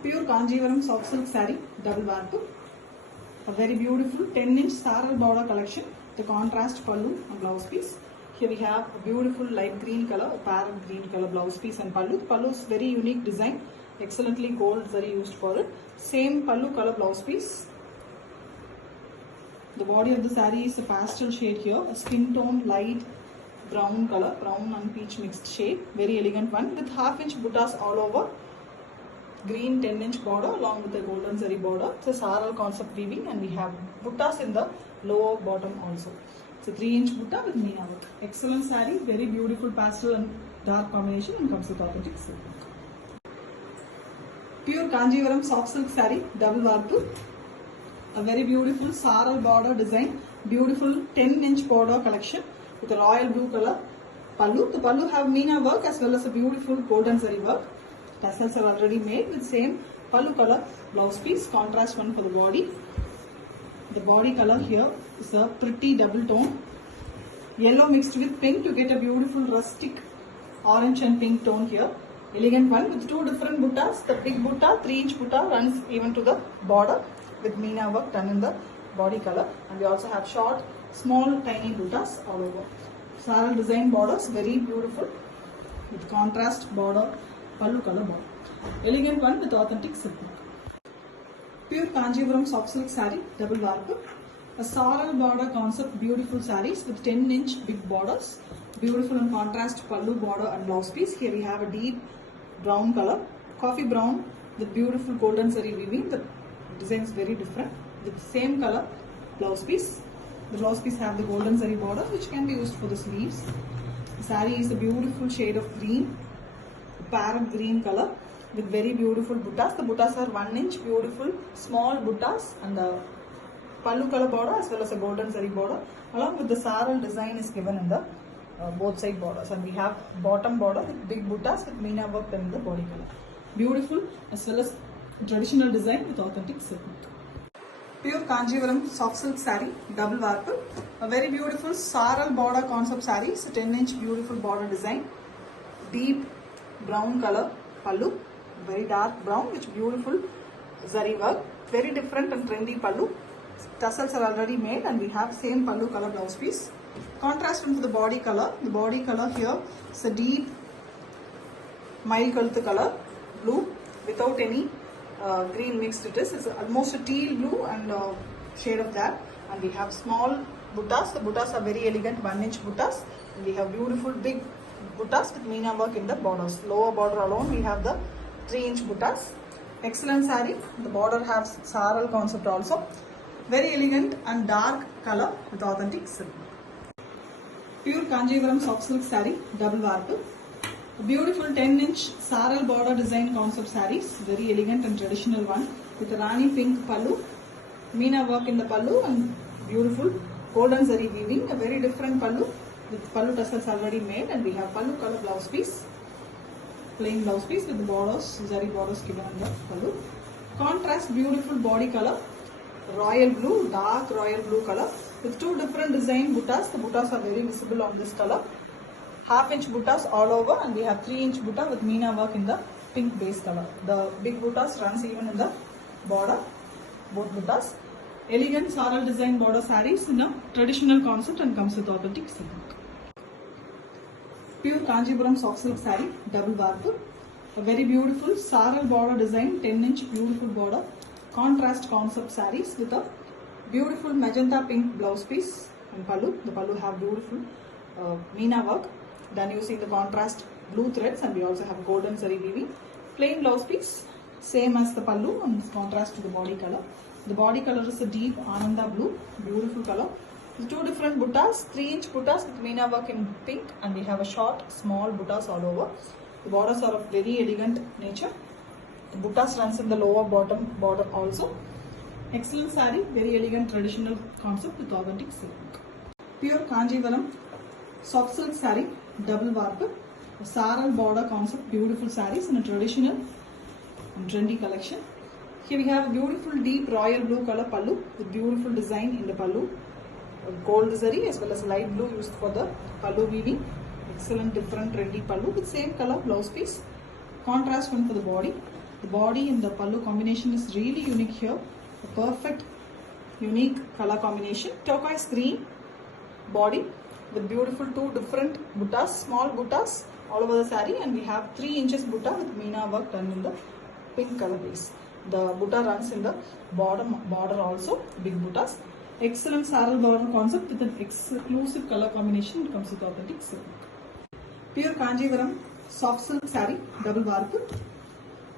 Pure Kanjivaram soft silk saree, double warp. A very beautiful 10-inch saral border collection. The contrast pallu and blouse piece. Here we have a beautiful light green color, a parrot green color blouse piece and pallu. Pallu is very unique design, excellently gold zari used for it. Same pallu color blouse piece. The body of the saree is a pastel shade here, a skin tone light brown color, brown and peach mixed shade. Very elegant one with half-inch buttas all over. Green 10-inch border along with the golden zari border. It's a saral concept weaving and we have buttas in the lower bottom also. It's a 3-inch butta with meena work. Excellent saree, very beautiful pastel and dark combination and comes with authentic silk. Pure Kanjivaram soft silk saree, double warp. A very beautiful saral border design, beautiful 10-inch border collection with a royal blue color pallu. The pallu have meena work as well as a beautiful golden zari work. Tassels are already made with same pallu color blouse piece, contrast one for the body. The body color here is a pretty double tone. Yellow mixed with pink, you get a beautiful rustic orange and pink tone here. Elegant one with two different buttas. The big butta, 3-inch butta runs even to the border with meena work done in the body color. And we also have short, small, tiny buttas all over. Saral design borders, very beautiful with contrast border. Pallu color border. Elegant one with authentic silk. Pure Kanjivaram soft silk saree, double warp. A saral border concept, beautiful sarees with 10-inch big borders. Beautiful and contrast pallu border and blouse piece. Here we have a deep brown color, coffee brown with beautiful golden zari weaving. The design is very different with same color blouse piece. The blouse piece have the golden zari border which can be used for the sleeves. The saree is a beautiful shade of green, parrot green color with very beautiful buttas. The buttas are 1-inch beautiful small buttas and the pallu color border as well as a golden zari border along with the saral design is given in the both side borders, and we have bottom border with big buttas with meena work in the body color. Beautiful as well as traditional design with authentic silk. Pure Kanjivaram soft silk saree, double warp. A very beautiful saral border concept saree. It's a 10-inch beautiful border design. Deep brown color pallu, very dark brown with beautiful zari work. Very different and trendy pallu. Tassels are already made and we have same pallu color blouse piece. Contrast into the body color. The body color here is a deep mild color blue without any green mixed it is. It's almost a teal blue and shade of that. And we have small buttas. The buttas are very elegant 1-inch buttas. And we have beautiful big buttas with meena work in the borders. Lower border alone we have the 3-inch buttas. Excellent saree. The border has saral concept also. Very elegant and dark color with authentic silk. Pure Kanjivaram soft silk saree, double warp. A beautiful 10-inch saral border design concept sarees. Very elegant and traditional one with a rani pink pallu, meena work in the pallu and beautiful golden zari weaving. A very different pallu with pallu tassels already made and we have pallu color blouse piece. Plain blouse piece with the borders, zari borders given in the pallu. Contrast beautiful body color, royal blue, dark royal blue color with two different design buttas. The buttas are very visible on this color. Half-inch buttas all over and we have 3-inch butta with meena work in the pink base color. The big buttas runs even in the border, both buttas. Elegant saral design border sarees in a traditional concept and comes with authentic silk. Pure Kanjivaram soft silk saree, double warp. A very beautiful saral border design, 10-inch beautiful border, contrast concept sarees with a beautiful magenta pink blouse piece and pallu. The pallu have beautiful meena work done using the contrast blue threads and we also have golden zari weaving. Plain blouse piece, same as the pallu and contrast to the body color. The body color is a deep ananda blue, beautiful color. With two different buttas, 3-inch buttas with meena work in pink and we have a short small buttas all over. The borders are of very elegant nature. The buttas runs in the lower bottom border also. Excellent saree, very elegant traditional concept with authentic silk. Pure Kanjivaram soft silk saree, double warp. A saral border concept, beautiful sarees in a traditional and trendy collection. Here we have a beautiful deep royal blue color pallu with beautiful design in the pallu. Gold zari as well as light blue used for the pallu weaving. Excellent different trendy pallu with same color blouse piece. Contrast one for the body. The body and the pallu combination is really unique here. A perfect, unique color combination. Turquoise green body with beautiful two different buttas, small buttas all over the saree, and we have 3 inches butta with meena work done in the pink color base. The butta runs in the bottom border also, big buttas. Excellent saral border concept with an exclusive color combination. It comes with authentic silk. Pure Kanjivaram soft silk saree, double warp.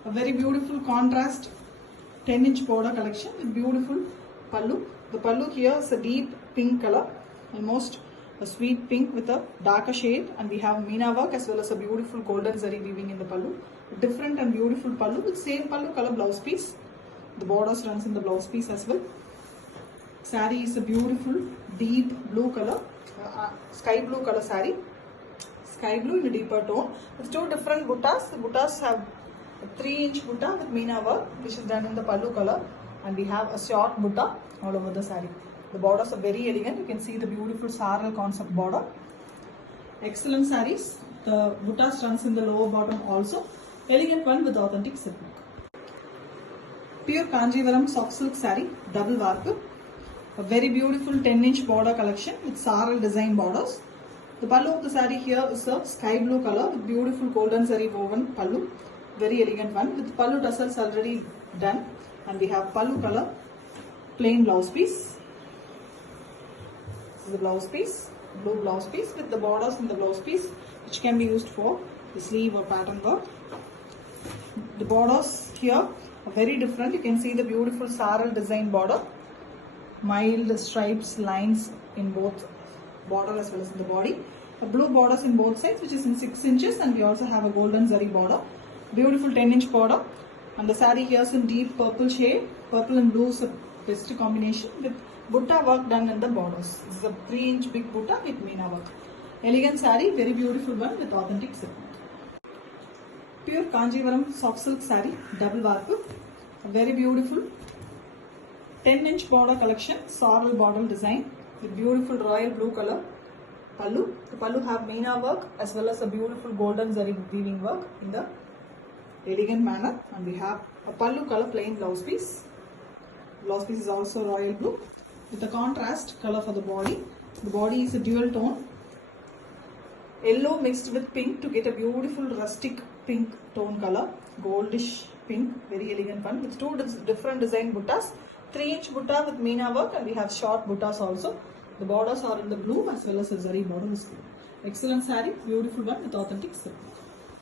A very beautiful contrast 10-inch border collection with beautiful pallu. The pallu here is a deep pink color, almost a sweet pink with a darker shade, and we have meena work as well as a beautiful golden zari weaving in the pallu. A different and beautiful pallu with same pallu color blouse piece. The borders runs in the blouse piece as well. Saree is a beautiful deep blue color, sky blue color saree. Sky blue in a deeper tone with 2 different buttas. The buttas have a 3-inch butta with meena work, which is done in the pallu color, and we have a short butta all over the saree. The borders are very elegant. You can see the beautiful saral concept border. Excellent sarees. The buttas runs in the lower bottom also. Elegant one with authentic silk. Pure Kanjivaram soft silk saree, double warp. A very beautiful 10-inch border collection with saral design borders. The pallu of the saree here is a sky blue color with beautiful golden zari woven pallu. Very elegant one with pallu tassels already done, and we have pallu color plain blouse piece. This is the blouse piece, blue blouse piece with the borders in the blouse piece, which can be used for the sleeve or pattern work. The borders here are very different. You can see the beautiful saral design border, mild stripes, lines in both border as well as in the body. A blue borders in both sides, which is in 6 inches, and we also have a golden zari border. Beautiful 10-inch border, and the saree here is in deep purple shade. Purple and blue is a best combination with butta work done in the borders. This is a 3-inch big butta with meena work. Elegant saree, very beautiful one with authentic silk. Pure Kanjivaram soft silk saree, double warp. A very beautiful 10-inch border collection, sorrel border design with beautiful royal blue color pallu. The pallu have meena work as well as a beautiful golden zari weaving work in the elegant manner, and we have a pallu color plain blouse piece. Blouse piece is also royal blue with the contrast color for the body. The body is a dual tone, yellow mixed with pink to get a beautiful rustic pink tone color, goldish pink, very elegant one with 2 different design buttas. 3-inch butta with meena work, and we have short buttas also. The borders are in the blue as well as a zari border is blue. Excellent saree, beautiful one with authentic silk.